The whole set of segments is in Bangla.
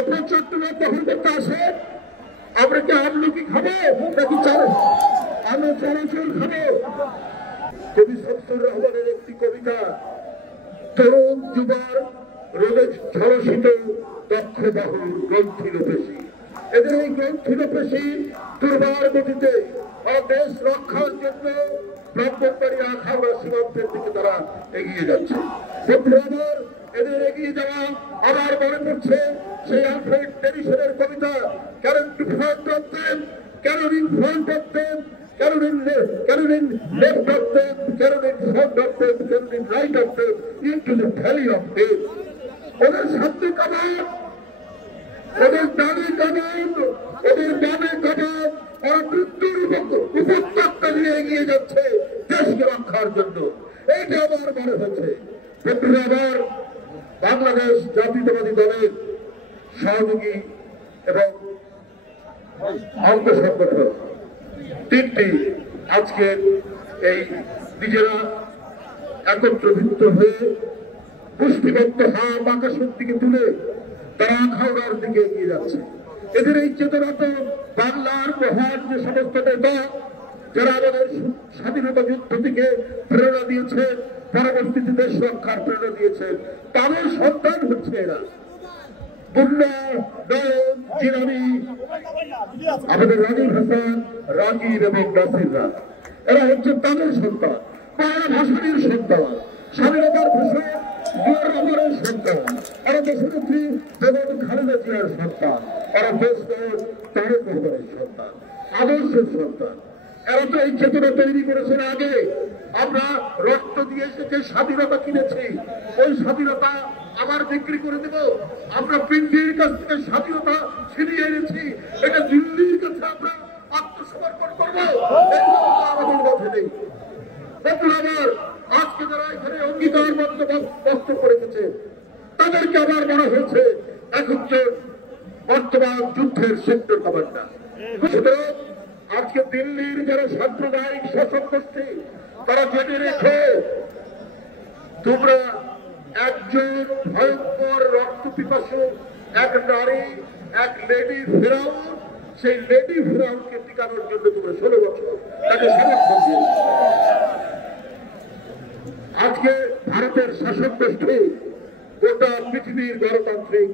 আপনার চট্টগ্রাম দখল করতে আসে আমরা কি আমলকি খাবো নাকি আমরা চলাচল খাবো? কবি শামসুর রহমানের একটি কবিতা, তরুণ যুবার রোদে ঝলসিত দক্ষ বাহুর গ্রন্থিল পেশি। এদের এই গ্রন্থিল পেশি দুর্বার গতিতে দেশ রক্ষার জন্য ব্রাহ্মণবাড়ি আখাউড়া সীমান্তের দিকে তারা এগিয়ে যাচ্ছে। বন্ধুরা আমার, এদের এগিয়ে যাওয়া আবার মনে পড়ছে সেই আলফ্রেড টেনিসনের কবিতা, cannon to front of them, cannon in front of them, cannon in left of them, cannon in front of them, cannon in right of them, into the valley of them. ওদের সামনে কামান, ওদের ডানে কামান, ওদের বামে কামান, ওরা মৃত্যুর উপত্যকা নিয়ে এগিয়ে যাচ্ছে দেশকে রক্ষার জন্য। এইটা আমার মনে হচ্ছে। বন্ধুরা আবার বাংলাদেশ জাতীয়তাবাদী দলের সহযোগী এবং অঙ্গ সংগঠন তিনটি আজকের এই নিজেরা একত্রভুক্ত হয়ে পুষ্টিবদ্ধ হাত আকাশের দিকে তুলে তারা আখাউড়ার দিকে এগিয়ে যাচ্ছে। এদের এই চেতনা তো বাংলার মহান যে সমস্ত নেতা যারা আমাদের স্বাধীনতা যুদ্ধ থেকে প্রেরণা দিয়েছেন, পরবর্তীতে দেশ রক্ষার প্রেরণা দিয়েছেন, তাদের সন্তান হচ্ছে এরা। আমাদের রাজীব হাসান, রাজীব এবং নাসিররা, এরা হচ্ছে তাদের সন্তান, বাংলা ভাষার সন্তান, স্বাধীনতার ভাষা জিয়ার রহমানের সন্তান, এরা দেশনেত্রী বেগম খালেদা জিয়ার সন্তান, এরা দেশ তারেক রহমানের সন্তান, আদর্শের সন্তান। এরা তো এই চেতনা তৈরি করেছেন আগে। আমরা রক্ত দিয়ে এসেছে স্বাধীনতা কিনেছি, ওই স্বাধীনতা আবার বিক্রি করে দেব। আমরা পিন্ডির কাছ থেকে স্বাধীনতা ছিনিয়ে এনেছি, এটা দিল্লির কাছে আমরা আত্মসমর্পণ করবো, আমাদের মধ্যে নেই। আমার আজকে যারা এখানে অঙ্গীকার বক্তব্য রেখেছে তাদেরকে আবার মনে হয়েছে এখন যে বর্তমান যুদ্ধের সেক্টর কমান্ডার। সুতরাং আজকে দিল্লির যারা সাম্প্রদায়িক শাসক গোষ্ঠী তারা জেনে রেখে, তোমরা একজন ভয়ঙ্কর রক্ত পিপাসু এক নারী, এক লেডি ফেরাউন, সেই লেডি ফেরাউনকে টিকানোর জন্য তোমরা 16 বছর তাকে সমর্থন দিয়েছ। আজকে ভারতের শাসক গোষ্ঠী গোটা পৃথিবীর গণতান্ত্রিক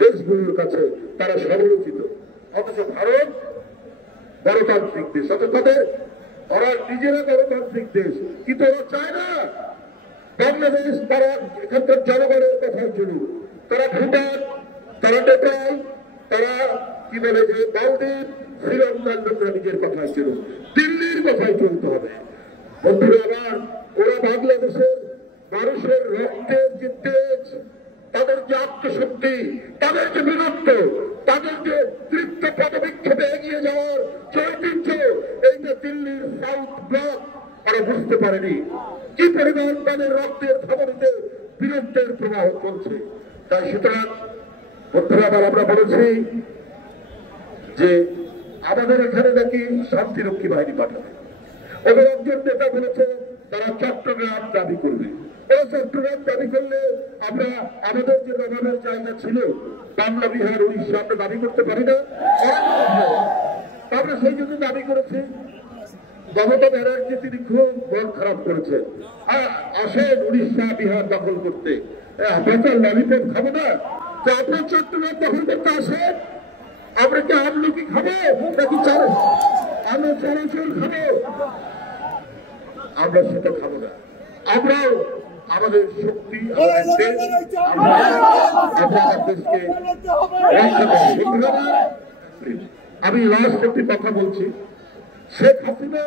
দেশগুলোর কাছে তারা সমালোচিত, অথচ ভারত গণতান্ত্রিক দেশ, অথচ তাদের ওরা নিজেরা গণতান্ত্রিক দেশ, কিন্তু ওরা চায় না বাংলাদেশ তারা এখানকার জনগণের কথার জন্য তারা ভুটান, তারা নেপাল, তারা কি বলে যে মালদ্বীপ, শ্রীলঙ্কার লোকরা নিজের কথায় ছিল, দিল্লির কথায় চলতে হবে। বন্ধুরা আবার ওরা বাংলাদেশের মানুষের রক্তের যে তেজ, তাদের যে আত্মশক্তি, তাদের যে বীরত্ব, তাদের যে তৃপ্ত পদবিক্ষেপে এগিয়ে যাওয়ার ঐতিহ্য, এইটা দিল্লির সাউথ ব্লক তারা বুঝতে পারেনি কি পরিমাণ তাদের রক্তের খবরিতে বীরত্বের প্রবাহ চলছে। তাই সুতরাং বন্ধুরা আবার আমরা বলেছি যে আমাদের এখানে নাকি শান্তিরক্ষী বাহিনী পাঠাবে। ওদের একজন নেতা বলেছে তারা চট্টগ্রাম দাবি করবে। এই চট্টগ্রাম দাবি করলে আমরা আমাদের যে নবাবের জায়গা ছিল বাংলা, বিহার, উড়িষ্যা আমরা দাবি করতে পারি না। আমরা সেই জন্য দাবি করেছি। মমতা ব্যানার্জি তিনি খুব মন খারাপ করেছেন, আসেন উড়িষ্যা, বিহার দখল করতে, আমরা তো ললিপপ খাবো না, তো আপনার চট্টগ্রাম দখল করতে আসেন, আমরা কি আমলকি খাবো নাকি আমরা চলাচল খাবো? আমরা সেটা খাবো না। আমরাও আমাদের শক্তি, আমি লাস্ট একটি কথা বলছি। শেখ হাসিনা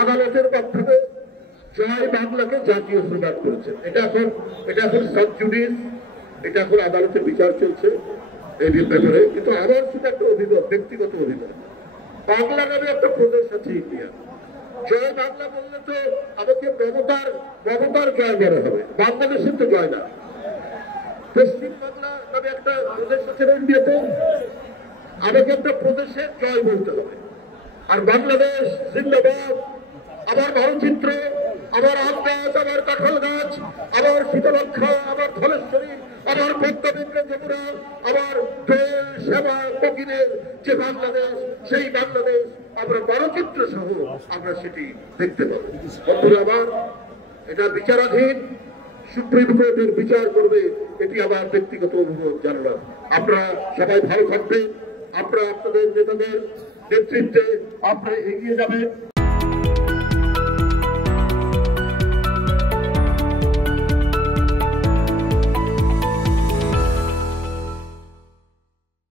আদালতের মাধ্যমে জয় বাংলাকে জাতীয় স্লোগান করেছেন। এটা এখন সাবজুডিস, এটা এখন আদালতের বিচার চলছে এই ব্যাপারে, কিন্তু আমার সেটা একটা অভিযোগ, ব্যক্তিগত অভিযোগ। বাংলা নামে একটা প্রদেশ আছে ইন্ডিয়া, জয় বাংলা বললে তো আমাকে মমতার জয় বলা হবে, বাংলাদেশের তো জয় না। পশ্চিম বাংলা নামে একটা প্রদেশ আছে ইন্ডিয়াতে, আমাকে একটা প্রদেশের জয় বলতে হবে। আর বাংলাদেশ জিন্দাবাদ, আমার মানচিত্র, আমার আম গাছ, আমার কাঁঠাল গাছ, আমার শীতলক্ষা, আমার ধলেশ্বরী, আমার ভক্তবৃন্দ যমুনা, আমার সেবা ফকিরের যে বাংলাদেশ, সেই বাংলাদেশ আমরা মানচিত্র সহ আমরা সেটি দেখতে পাবো। বন্ধুরা আমার, এটা বিচারাধীন, সুপ্রিম কোর্টের বিচার করবে, এটি আমার ব্যক্তিগত অনুরোধ জানালাম। আপনারা সবাই ভালো থাকবেন, আপনারা আপনাদের নেতাদের নেতৃত্বে আপনারা এগিয়ে যাবেন।